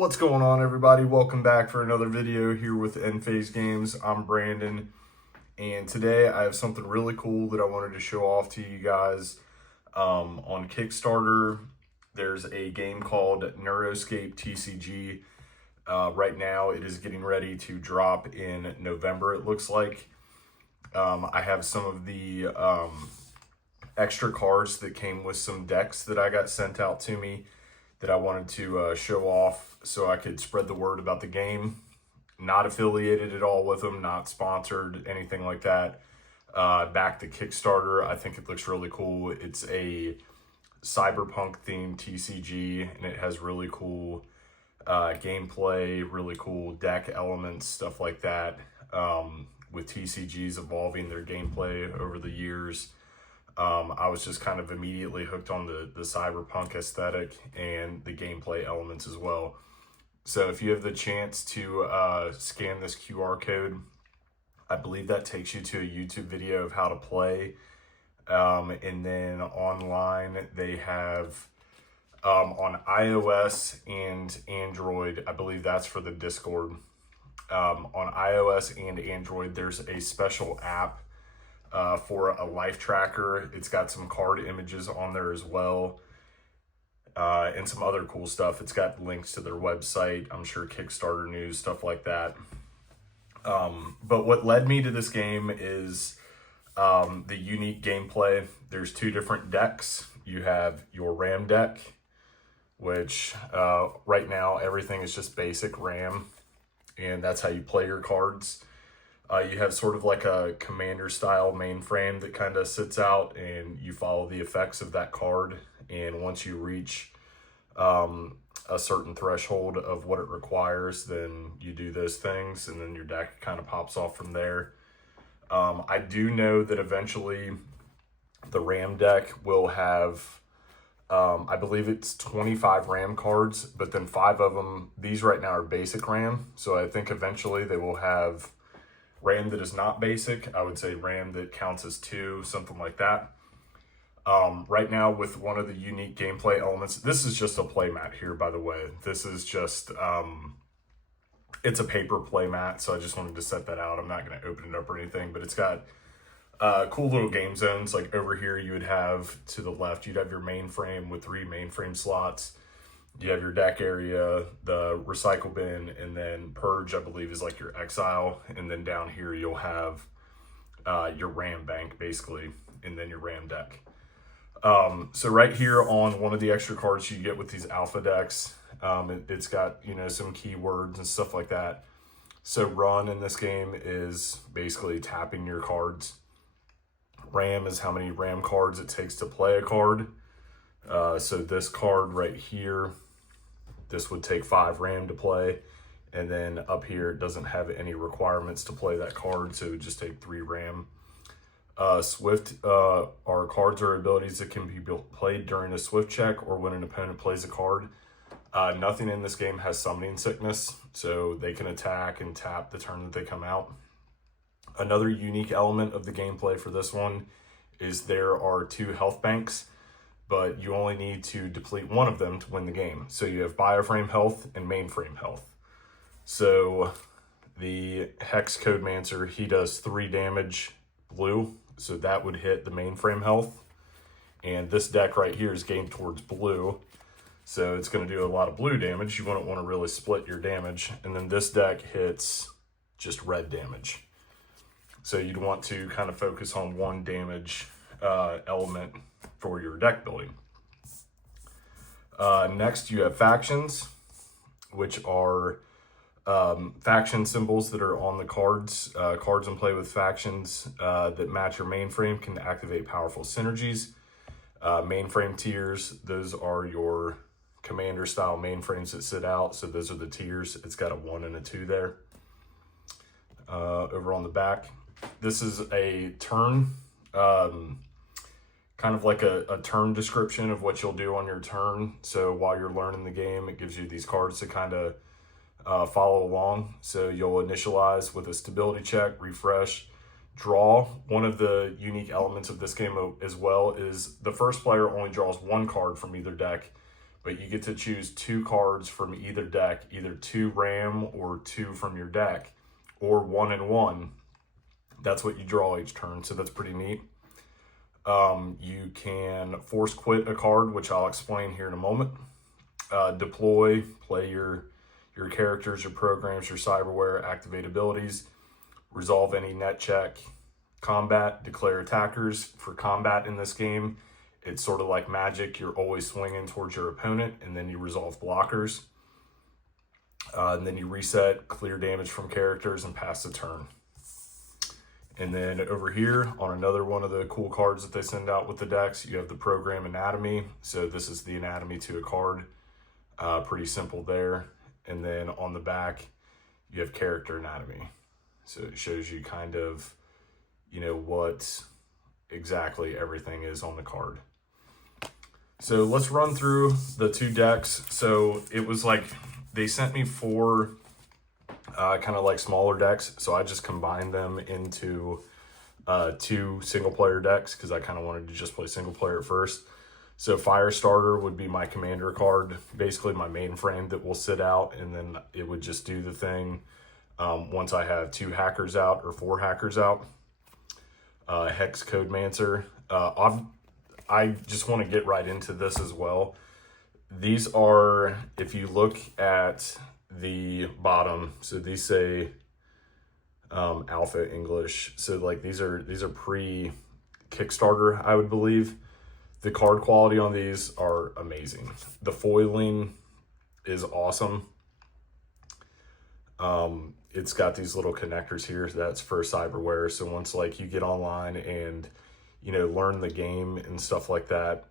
What's going on, everybody? Welcome back for another video here with EndFaze Games. I'm Brandon, and today I have something really cool that I wanted to show off to you guys. On Kickstarter, there's a game called Neuroscape TCG. Right now, it is getting ready to drop in November, it looks like. I have some of the extra cards that came with some decks that I got sent out to me that I wanted to show off so I could spread the word about the game. Not affiliated at all with them, not sponsored, anything like that. Back to Kickstarter, I think it looks really cool. It's a CyberPunk themed TCG, and it has really cool gameplay, really cool deck elements, stuff like that. With TCGs evolving their gameplay over the years. I was just kind of immediately hooked on the cyberpunk aesthetic and the gameplay elements as well. So if you have the chance to scan this QR code, I believe that takes you to a YouTube video of how to play. And then online they have on iOS and Android, I believe that's for the Discord. On iOS and Android, there's a special app for a life tracker. It's got some card images on there as well, and some other cool stuff. It's got links to their website, I'm sure Kickstarter news, stuff like that. But what led me to this game is the unique gameplay. There's two different decks. You have your RAM deck, which right now everything is just basic RAM, and that's how you play your cards. You have sort of like a commander style mainframe that kind of sits out, and you follow the effects of that card. And once you reach a certain threshold of what it requires, then you do those things, and then your deck kind of pops off from there. I do know that eventually the RAM deck will have, I believe it's 25 RAM cards, but then 5 of them, these right now are basic RAM. So I think eventually they will have RAM that is not basic. I would say RAM that counts as 2, something like that. Right now, with one of the unique gameplay elements, this is just a playmat here, by the way. This is just, it's a paper playmat, so I just wanted to set that out. I'm not going to open it up or anything, but it's got cool little game zones. Like over here, you would have, to the left, you'd have your mainframe with 3 mainframe slots. You have your deck area, the recycle bin, and then purge, I believe, is like your exile. And then down here, you'll have your RAM bank, basically, and then your RAM deck. So right here on one of the extra cards you get with these alpha decks, it's got, you know, some keywords and stuff like that. So run in this game is basically tapping your cards. RAM is how many RAM cards it takes to play a card. So this card right here, this would take 5 RAM to play. And then up here, it doesn't have any requirements to play that card, so it would just take 3 RAM. Swift are cards or abilities that can be played during a Swift check or when an opponent plays a card. Nothing in this game has summoning sickness, so they can attack and tap the turn that they come out. Another unique element of the gameplay for this one is there are 2 health banks, but you only need to deplete one of them to win the game. So you have bioframe health and mainframe health. So the Hex Codemancer, he does 3 damage blue, so that would hit the mainframe health. And this deck right here is gained towards blue, so it's going to do a lot of blue damage. You wouldn't want to really split your damage. And then this deck hits just red damage. So you'd want to kind of focus on one damage element for your deck building. Next, you have factions, which are faction symbols that are on the cards. Cards in play with factions that match your mainframe can activate powerful synergies. Mainframe tiers, those are your commander style mainframes that sit out. So those are the tiers. It's got a 1 and a 2 there. Over on the back, this is a turn, kind of like a turn description of what you'll do on your turn. So while you're learning the game, it gives you these cards to kind of follow along. So you'll initialize with a stability check, refresh, draw. One of the unique elements of this game as well is the first player only draws 1 card from either deck, but you get to choose 2 cards from either deck, either 2 RAM or 2 from your deck, or 1 and 1. That's what you draw each turn, so that's pretty neat. You can force quit a card, which I'll explain here in a moment. Deploy, play your characters, your programs, your cyberware, activate abilities, resolve any net check, combat, declare attackers. For combat in this game, it's sort of like Magic. You're always swinging towards your opponent, and then you resolve blockers. And then you reset, clear damage from characters, and pass the turn. And then over here, on another one of the cool cards that they send out with the decks, you have the program anatomy. So this is the anatomy to a card. Pretty simple there. And then on the back, you have character anatomy. So it shows you kind of, you know, what exactly everything is on the card. So let's run through the 2 decks. So it was like, they sent me 4 kind of like smaller decks, so I just combined them into 2 single player decks because I kind of wanted to just play single player at first. So Firestarter would be my commander card, basically my mainframe that will sit out, and then it would just do the thing once I have 2 hackers out or 4 hackers out. Hex Codemancer. I just want to get right into this as well. These are, if you look at the bottom, so these say alpha English, so like these are pre Kickstarter, I would believe. The card quality on these are amazing. The foiling is awesome. It's got these little connectors here. That's for cyberware. So once like you get online and, you know, learn the game and stuff like that,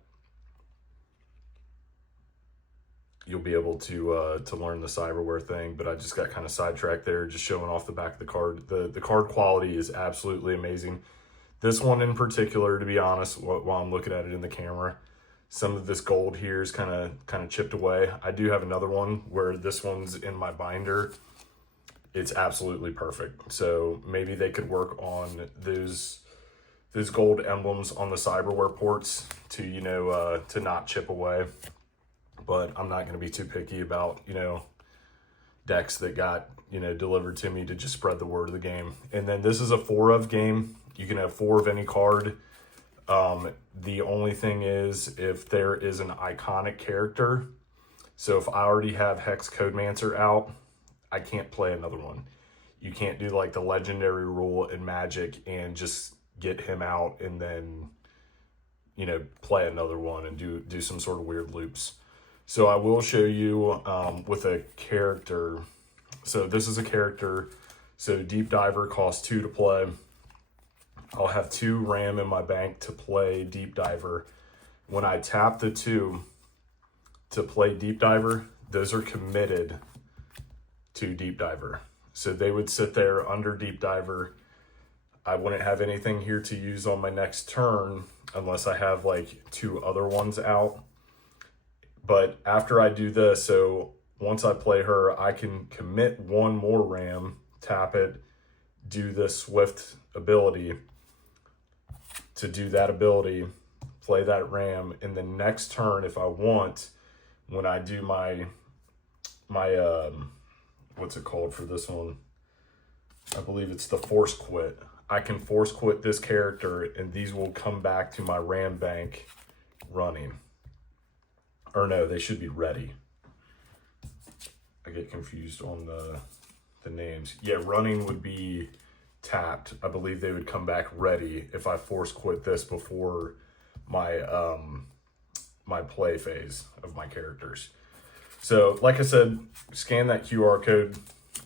you'll be able to learn the cyberware thing. But I just got kind of sidetracked there, just showing off the back of the card. The card quality is absolutely amazing. This one in particular, to be honest, while I'm looking at it in the camera, some of this gold here is kind of chipped away. I do have another one where this one's in my binder. It's absolutely perfect. So maybe they could work on those gold emblems on the cyberware ports to, you know, to not chip away. But I'm not going to be too picky about, you know, decks that got, you know, delivered to me to just spread the word of the game. And then this is a 4 of game. You can have 4 of any card. The only thing is if there is an iconic character. So if I already have Hex Codemancer out, I can't play another one. You can't do like the legendary rule in Magic and just get him out and then, you know, play another one and do some sort of weird loops. So I will show you with a character. So this is a character. So Deep Diver costs 2 to play. I'll have 2 RAM in my bank to play Deep Diver. When I tap the 2 to play Deep Diver, those are committed to Deep Diver. So they would sit there under Deep Diver. I wouldn't have anything here to use on my next turn unless I have like 2 other ones out. But after I do this, so once I play her, I can commit 1 more RAM, tap it, do this Swift ability to do that ability, play that RAM, and the next turn, if I want, when I do my what's it called for this one? I believe it's the force quit. I can force quit this character and these will come back to my RAM bank running. Or no, they should be ready. I get confused on the names. Yeah, running would be tapped. I believe they would come back ready if I force quit this before my my play phase of my characters. So like I said, scan that QR code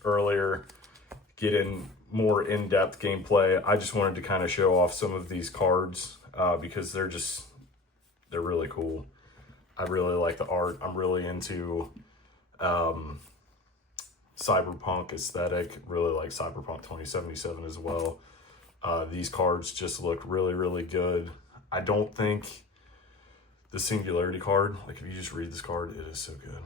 earlier, get in more in-depth gameplay. I just wanted to kind of show off some of these cards because they're really cool. I really like the art. I'm really into CyberPunk aesthetic, really like CyberPunk 2077 as well. These cards just look really, really good. I don't think the Singularity card, like if you just read this card, it is so good.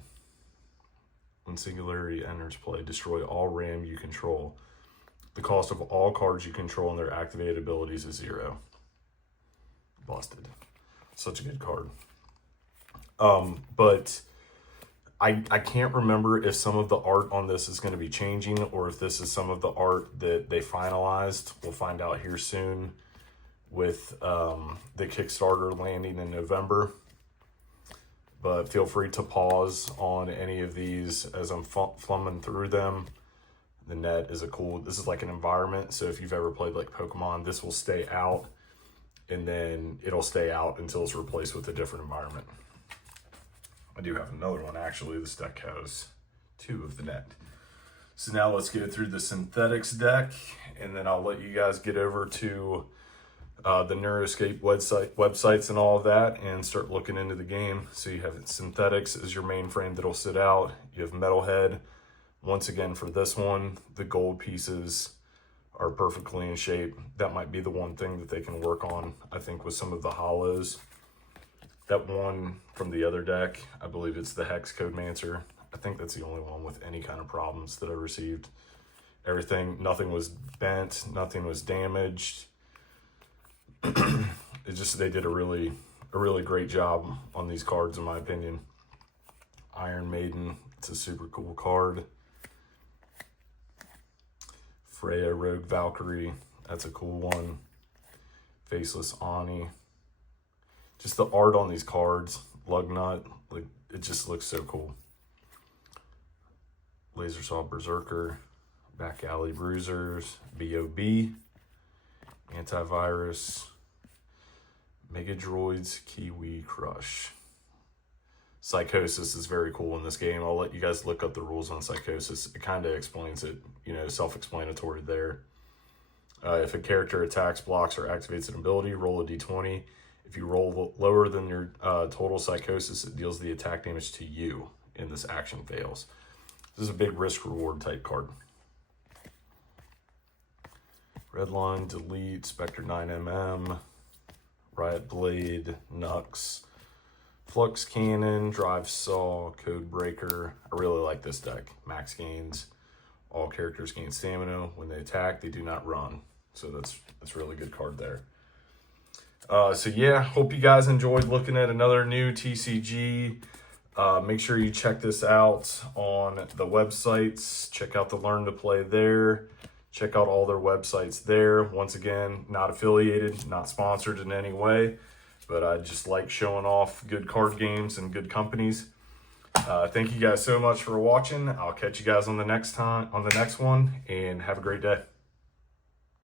When Singularity enters play, destroy all RAM you control. The cost of all cards you control and their activated abilities is 0. Busted. Such a good card. But I can't remember if some of the art on this is going to be changing or if this is some of the art that they finalized. We'll find out here soon with the Kickstarter landing in November. But feel free to pause on any of these as I'm flumming through them. The net is this is like an environment. So if you've ever played like Pokemon, this will stay out and then it'll stay out until it's replaced with a different environment. I do have another one actually. This deck has 2 of the net. So now let's go through the synthetics deck, and then I'll let you guys get over to the Neuroscape websites and all of that and start looking into the game. So you have synthetics as your main frame that'll sit out. You have metalhead. Once again, for this one, the gold pieces are perfectly in shape. That might be the one thing that they can work on, I think, with some of the hollows. That one from the other deck, I believe it's the Hex Codemancer. I think that's the only one with any kind of problems that I received. Nothing was bent, nothing was damaged. They did a really great job on these cards, in my opinion. Iron Maiden, it's a super cool card. Freya Rogue Valkyrie, that's a cool one. Faceless Ani. Just the art on these cards, Lugnut, like it just looks so cool. Laser Saw Berserker, Back Alley Bruisers, B.O.B., Antivirus, Mega Droids, Kiwi Crush. Psychosis is very cool in this game. I'll let you guys look up the rules on Psychosis. It kind of explains it, self-explanatory there. If a character attacks, blocks, or activates an ability, roll a d20. If you roll lower than your total Psychosis, it deals the attack damage to you, and this action fails. This is a big risk-reward type card. Redline, Delete, Spectre 9mm, Riot Blade, Nux, Flux Cannon, Drive Saw, Code Breaker. I really like this deck. Max gains. All characters gain stamina. When they attack, they do not run. So that's a really good card there. So yeah, hope you guys enjoyed looking at another new TCG. Make sure you check this out on the websites. Check out the Learn to Play there. Check out all their websites there. Once again, not affiliated, not sponsored in any way, but I just like showing off good card games and good companies. Thank you guys so much for watching. I'll catch you guys on the next one, and have a great day.